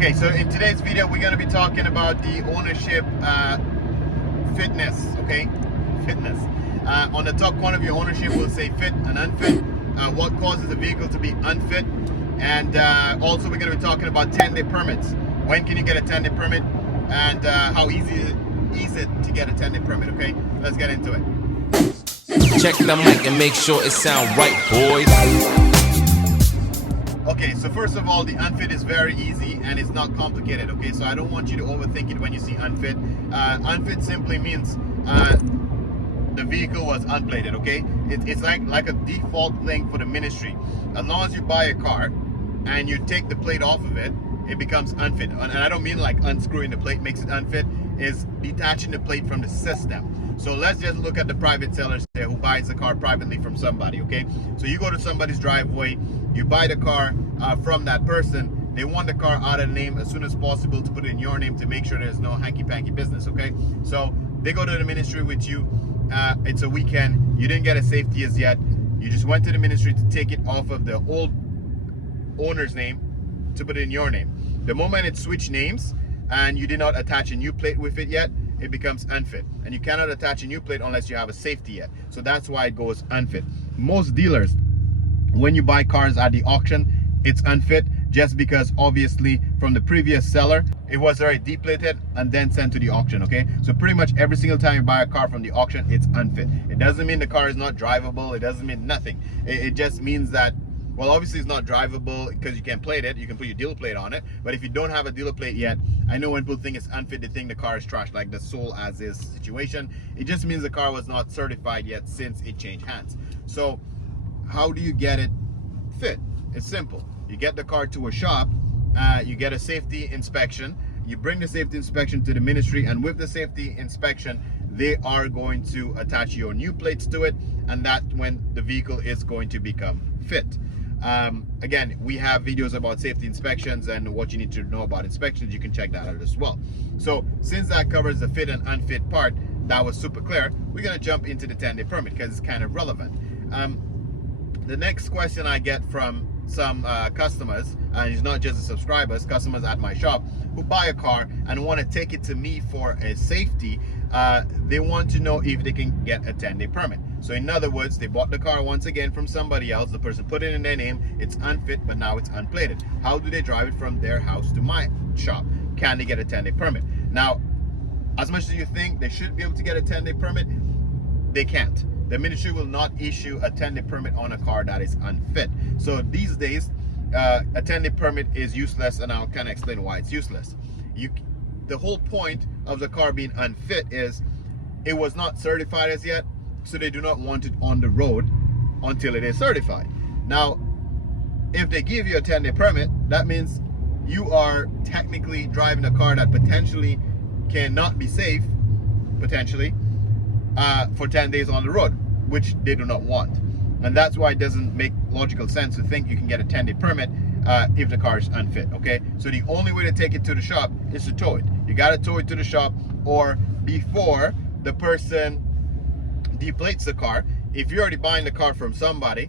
Okay, so in today's video, we're going to be talking about the ownership fitness, okay? Fitness. On the top corner of your ownership, we'll say fit and unfit. What causes a vehicle to be unfit. And also, we're going to be talking about 10-day permits. When can you get a 10-day permit? And how easy is it to get a 10-day permit, okay? Let's get into it. Check the mic and make sure it sound right, boys. Okay, so first of all, the unfit is very easy and it's not complicated, okay? So I don't want you to overthink it when you see unfit. Unfit simply means the vehicle was unplated, okay? It's like a default thing for the ministry. As long as you buy a car and you take the plate off of it, it becomes unfit. And I don't mean like unscrewing the plate makes it unfit, is detaching the plate from the system. So let's just look at the private sellers there who buys the car privately from somebody, okay? So you go to somebody's driveway, you buy the car from that person, they want the car out of the name as soon as possible to put it in your name to make sure there's no hanky-panky business, okay? So they go to the ministry with you, it's a weekend, you didn't get a safety as yet, you just went to the ministry to take it off of the old owner's name to put it in your name. The moment it switched names and you did not attach a new plate with it yet, it becomes unfit. And you cannot attach a new plate unless you have a safety yet. So that's why it goes unfit. Most dealers, when you buy cars at the auction, it's unfit just because obviously from the previous seller, it was already deplated and then sent to the auction, okay? So pretty much every single time you buy a car from the auction, it's unfit. It doesn't mean the car is not drivable. It doesn't mean nothing. It just means that, well, obviously it's not drivable because you can't plate it. You can put your dealer plate on it. But if you don't have a dealer plate yet, I know when people think it's unfit, they think the car is trashed, like the sold as is situation. It just means the car was not certified yet since it changed hands. So how do you get it fit? It's simple. You get the car to a shop, you get a safety inspection, you bring the safety inspection to the ministry, and with the safety inspection, they are going to attach your new plates to it, and that's when the vehicle is going to become fit. Again, we have videos about safety inspections and what you need to know about inspections. You can check that out as well. So since that covers the fit and unfit part, that was super clear, we're going to jump into the 10-day permit because it's kind of relevant. The next question I get from some customers, and it's not just the subscribers, customers at my shop who buy a car and want to take it to me for a safety, they want to know if they can get a 10-day permit. So in other words, they bought the car once again from somebody else, the person put it in their name, it's unfit, but now it's unplated. How do they drive it from their house to my shop? Can they get a 10-day permit? Now, as much as you think they should be able to get a 10-day permit, they can't. The ministry will not issue a 10-day permit on a car that is unfit. So these days, a 10-day permit is useless, and I'll kind of explain why it's useless. The whole point of the car being unfit is it was not certified as yet, so they do not want it on the road until it is certified. Now, if they give you a 10-day permit, that means you are technically driving a car that potentially cannot be safe, potentially, for 10 days on the road, which they do not want. And that's why it doesn't make logical sense to think you can get a 10-day permit if the car is unfit, okay? So the only way to take it to the shop is to tow it. You got to tow it to the shop, or before the person deplates the car. If you're already buying the car from somebody,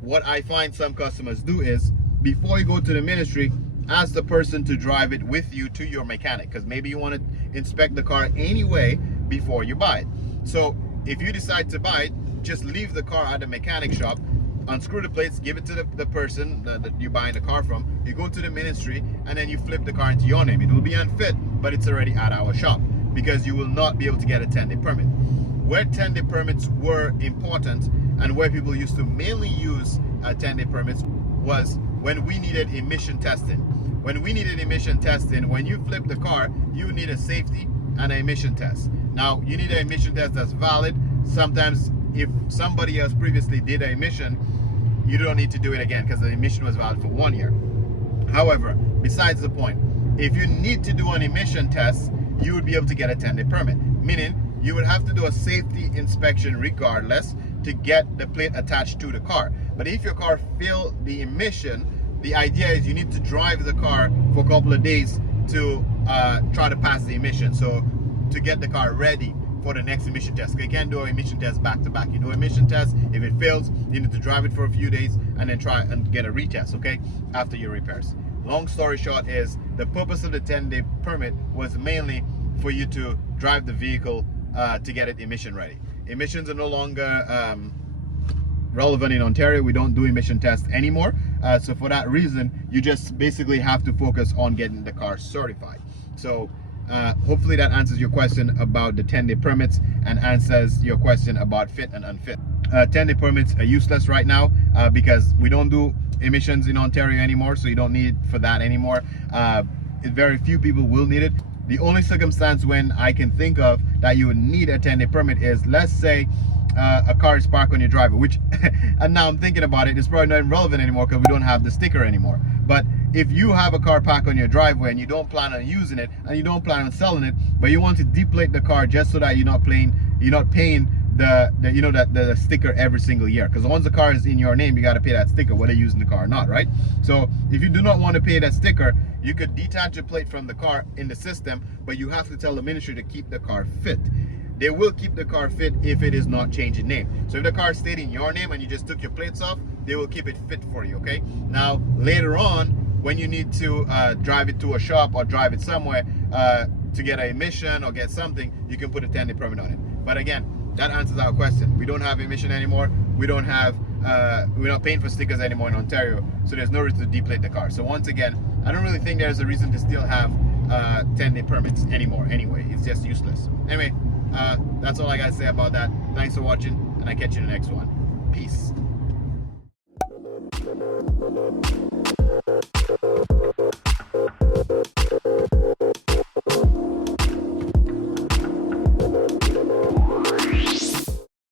what I find some customers do is, before you go to the ministry, ask the person to drive it with you to your mechanic, because maybe you want to inspect the car anyway before you buy it. So if you decide to buy it, just leave the car at the mechanic shop, unscrew the plates, give it to the person that you're buying the car from, you go to the ministry, and then you flip the car into your name. It will be unfit, but it's already at our shop, because you will not be able to get a 10-day permit. Where 10-day permits were important and where people used to mainly use 10-day permits was when we needed emission testing. When we needed emission testing, when you flip the car, you need a safety and an emission test. Now, you need an emission test that's valid. Sometimes if somebody else previously did an emission, you don't need to do it again because the emission was valid for 1 year. However, besides the point, if you need to do an emission test, you would be able to get a 10-day permit, meaning you would have to do a safety inspection regardless to get the plate attached to the car. But if your car failed the emission, the idea is you need to drive the car for a couple of days to try to pass the emission. So to get the car ready for the next emission test. You can't do an emission test back to back. You do an emission test, if it fails, you need to drive it for a few days and then try and get a retest, okay, after your repairs. long story short is the purpose of the 10-day permit was mainly for you to drive the vehicle to get it emission ready. Emissions are no longer relevant in Ontario. We don't do emission tests anymore. So for that reason, you just basically have to focus on getting the car certified. So hopefully that answers your question about the 10-day permits and answers your question about fit and unfit. 10-day permits are useless right now because we don't do emissions in Ontario anymore, so you don't need it for that anymore. Very few people will need it. The only circumstance when I can think of that you would need a 10-day permit is, let's say a car is parked on your driveway, which and now I'm thinking about it, it's probably not relevant anymore because we don't have the sticker anymore. But if you have a car parked on your driveway and you don't plan on using it and you don't plan on selling it, but you want to deplate the car just so that you're not paying the sticker every single year, because once the car is in your name, you got to pay that sticker whether you're using the car or not, right? So if you do not want to pay that sticker, you could detach the plate from the car in the system, but you have to tell the ministry to keep the car fit. They will keep the car fit if it is not changing name. So if the car stayed in your name and you just took your plates off, they will keep it fit for you, okay? Now later on, when you need to drive it to a shop or drive it somewhere to get an emission or get something, you can put a 10-day permit on it. But again, that answers our question. We don't have emission anymore. We don't have, we're not paying for stickers anymore in Ontario, so there's no reason to deplate the car. So once again, I don't really think there's a reason to still have 10-day permits anymore anyway. It's just useless. Anyway, that's all I gotta say about that. Thanks for watching, and I'll catch you in the next one.